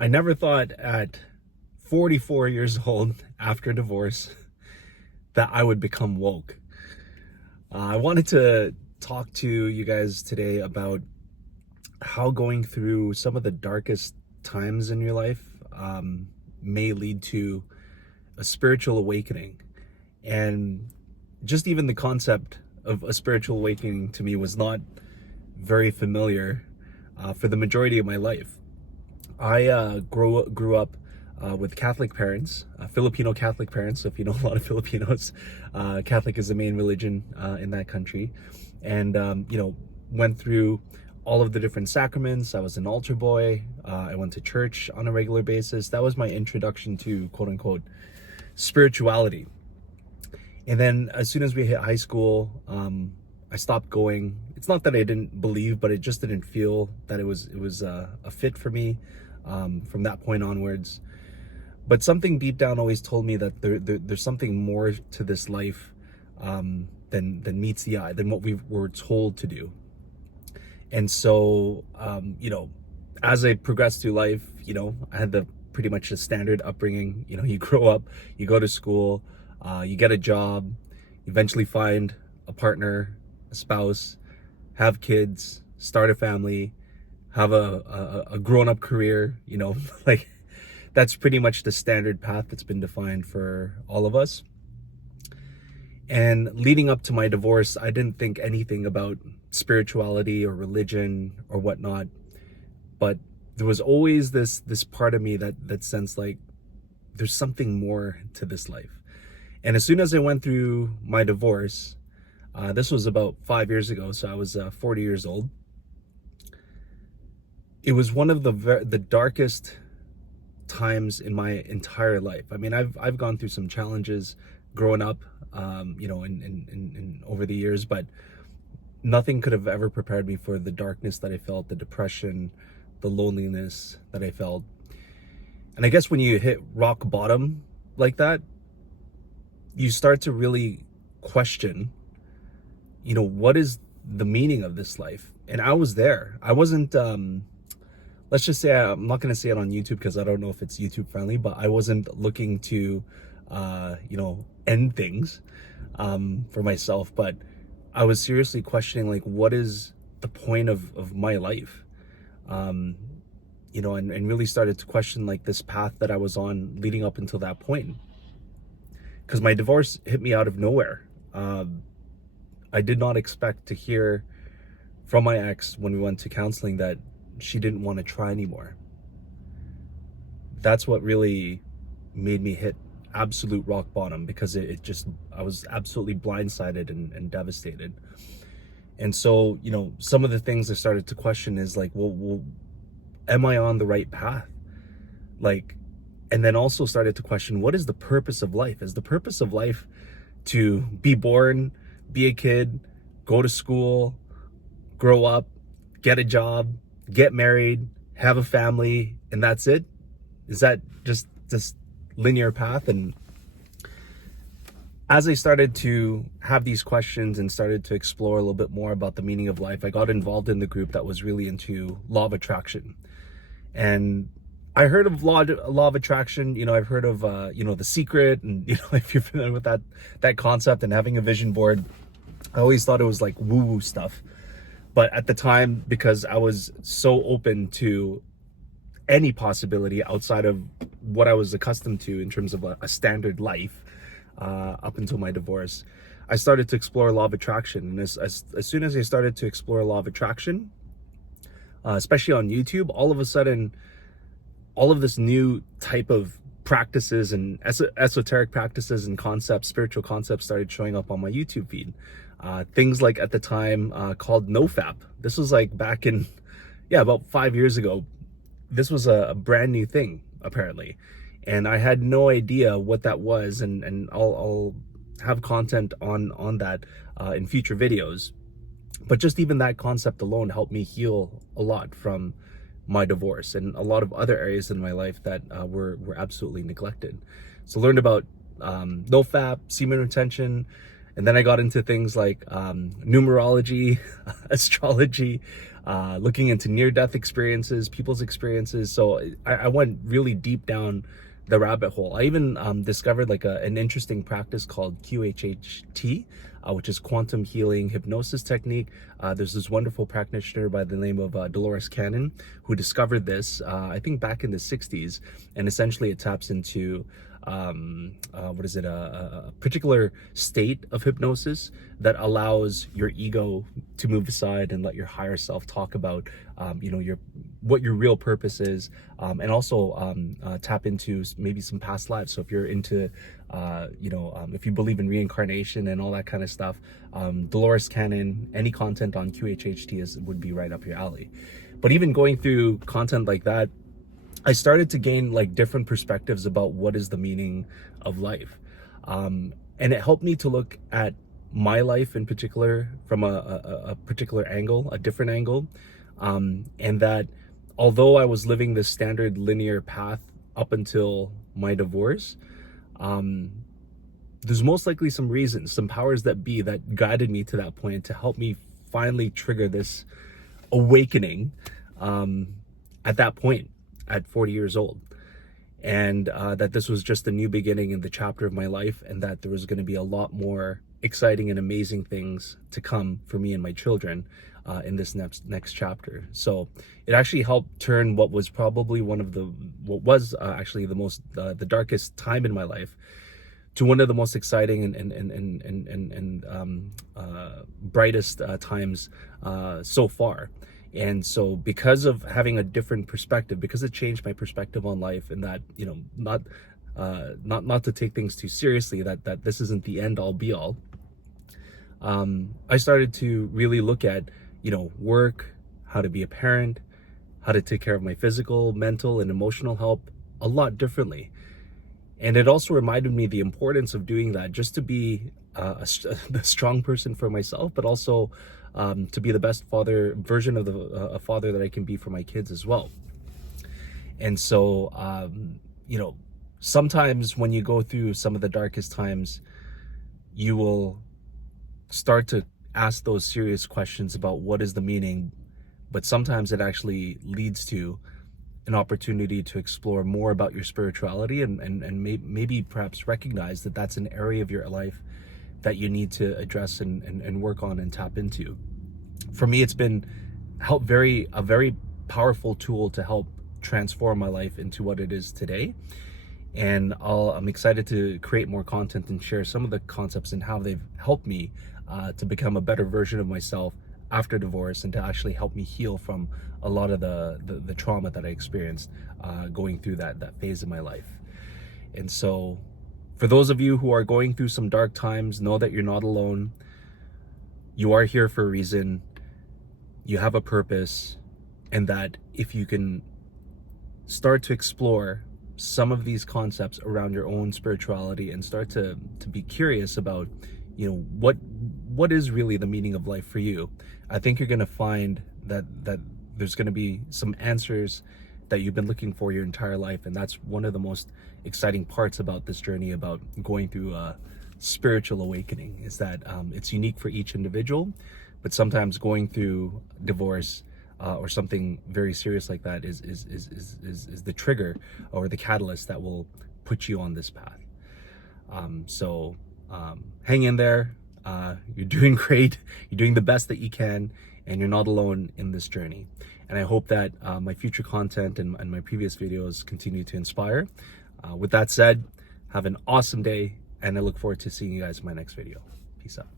I never thought at 44 years old after divorce that I would become woke. I wanted to talk to you guys today about how going through some of the darkest times in your life may lead to a spiritual awakening. And just even the concept of a spiritual awakening to me was not very familiar for the majority of my life. I grew up with Catholic parents, Filipino Catholic parents. So if you know a lot of Filipinos, Catholic is the main religion in that country, and went through all of the different sacraments. I was an altar boy. I went to church on a regular basis. That was my introduction to quote unquote spirituality. And then as soon as we hit high school, I stopped going. It's not that I didn't believe, but it just didn't feel that it was a fit for me from that point onwards. But something deep down always told me that there's something more to this life than meets the eye, than what we were told to do. And so, as I progressed through life, I had the pretty much a standard upbringing. You grow up, you go to school, you get a job, eventually find a partner, a spouse, have kids, start a family, have a grown-up career, like that's pretty much the standard path that's been defined for all of us. And leading up to my divorce, I didn't think anything about spirituality or religion or whatnot, but there was always this part of me that sensed like there's something more to this life. And as soon as I went through my divorce, this was about 5 years ago, so I was 40 years old. It was one of the darkest times in my entire life. I mean, I've gone through some challenges growing up, in over the years, but nothing could have ever prepared me for the darkness that I felt, the depression, the loneliness that I felt. And I guess when you hit rock bottom like that, you start to really question, what is the meaning of this life? And I was there. I wasn't, let's just say, I'm not going to say it on YouTube because I don't know if it's YouTube friendly, but I wasn't looking to, end things for myself. But I was seriously questioning, like, what is the point of my life? And really started to question, like, this path that I was on leading up until that point. Because my divorce hit me out of nowhere. I did not expect to hear from my ex when we went to counseling that she didn't want to try anymore. That's what really made me hit absolute rock bottom, because I was absolutely blindsided and devastated. And so, some of the things I started to question is like, well, am I on the right path? Like, and then also started to question, what is the purpose of life? Is the purpose of life to be born, be a kid, go to school, grow up, get a job, get married, have a family, and that's it? Is that just this linear path? And as I started to have these questions and started to explore a little bit more about the meaning of life, I got involved in the group that was really into law of attraction. And I heard of law of attraction. I've heard of The Secret, and if you're familiar with that concept and having a vision board, I always thought it was like woo-woo stuff. But at the time, because I was so open to any possibility outside of what I was accustomed to in terms of a standard life up until my divorce, I started to explore law of attraction. And as soon as I started to explore law of attraction, especially on YouTube, all of a sudden, all of this new type of practices and esoteric practices and concepts, spiritual concepts, started showing up on my YouTube feed. Things like at the time called NoFap. This was like back in, about 5 years ago. This was a brand new thing, apparently. And I had no idea what that was. And I'll have content on that in future videos. But just even that concept alone helped me heal a lot from my divorce and a lot of other areas in my life that were absolutely neglected. So learned about NoFap, semen retention, And then I got into things like numerology, astrology, looking into near-death experiences, people's experiences. So I went really deep down the rabbit hole. I even discovered like an interesting practice called QHHT, which is quantum healing hypnosis technique. There's this wonderful practitioner by the name of Dolores Cannon who discovered this, I think back in the 60s, and essentially it taps into a particular state of hypnosis that allows your ego to move aside and let your higher self talk about what your real purpose is, and also tap into maybe some past lives. So if you're into if you believe in reincarnation and all that kind of stuff, Dolores Cannon, any content on QHHT would be right up your alley. But even going through content like that, I started to gain like different perspectives about what is the meaning of life. And it helped me to look at my life in particular from a particular angle, a different angle. And that although I was living this standard linear path up until my divorce, there's most likely some reasons, some powers that be that guided me to that point to help me finally trigger this awakening at that point, at 40 years old. And that this was just a new beginning in the chapter of my life, and that there was going to be a lot more exciting and amazing things to come for me and my children in this next chapter. So it actually helped turn what was probably actually the darkest time in my life to one of the most exciting and brightest times so far. And so because of having a different perspective, because it changed my perspective on life, and that, not to take things too seriously, that this isn't the end all be all, I started to really look at, work, how to be a parent, how to take care of my physical, mental, and emotional health a lot differently. And it also reminded me the importance of doing that, just to be a strong person for myself, but also to be the best version of a father that I can be for my kids as well. And so, sometimes when you go through some of the darkest times, you will start to ask those serious questions about what is the meaning, but sometimes it actually leads to an opportunity to explore more about your spirituality and maybe perhaps recognize that that's an area of your life that you need to address and work on and tap into. For me, it's been a very powerful tool to help transform my life into what it is today. And I'm excited to create more content and share some of the concepts and how they've helped me to become a better version of myself after divorce, and to actually help me heal from a lot of the trauma that I experienced going through that phase of my life. And so for those of you who are going through some dark times, know that you're not alone. You are here for a reason. You have a purpose, and that if you can start to explore some of these concepts around your own spirituality and start to be curious about, what is really the meaning of life for you, I think you're going to find that there's going to be some answers that you've been looking for your entire life. And that's one of the most exciting parts about this journey, about going through a spiritual awakening, is that it's unique for each individual. But sometimes going through divorce or something very serious like that is the trigger or the catalyst that will put you on this path. So hang in there. You're doing great. You're doing the best that you can, and you're not alone in this journey. And I hope that my future content and my previous videos continue to inspire. With that said, have an awesome day, and I look forward to seeing you guys in my next video. Peace out.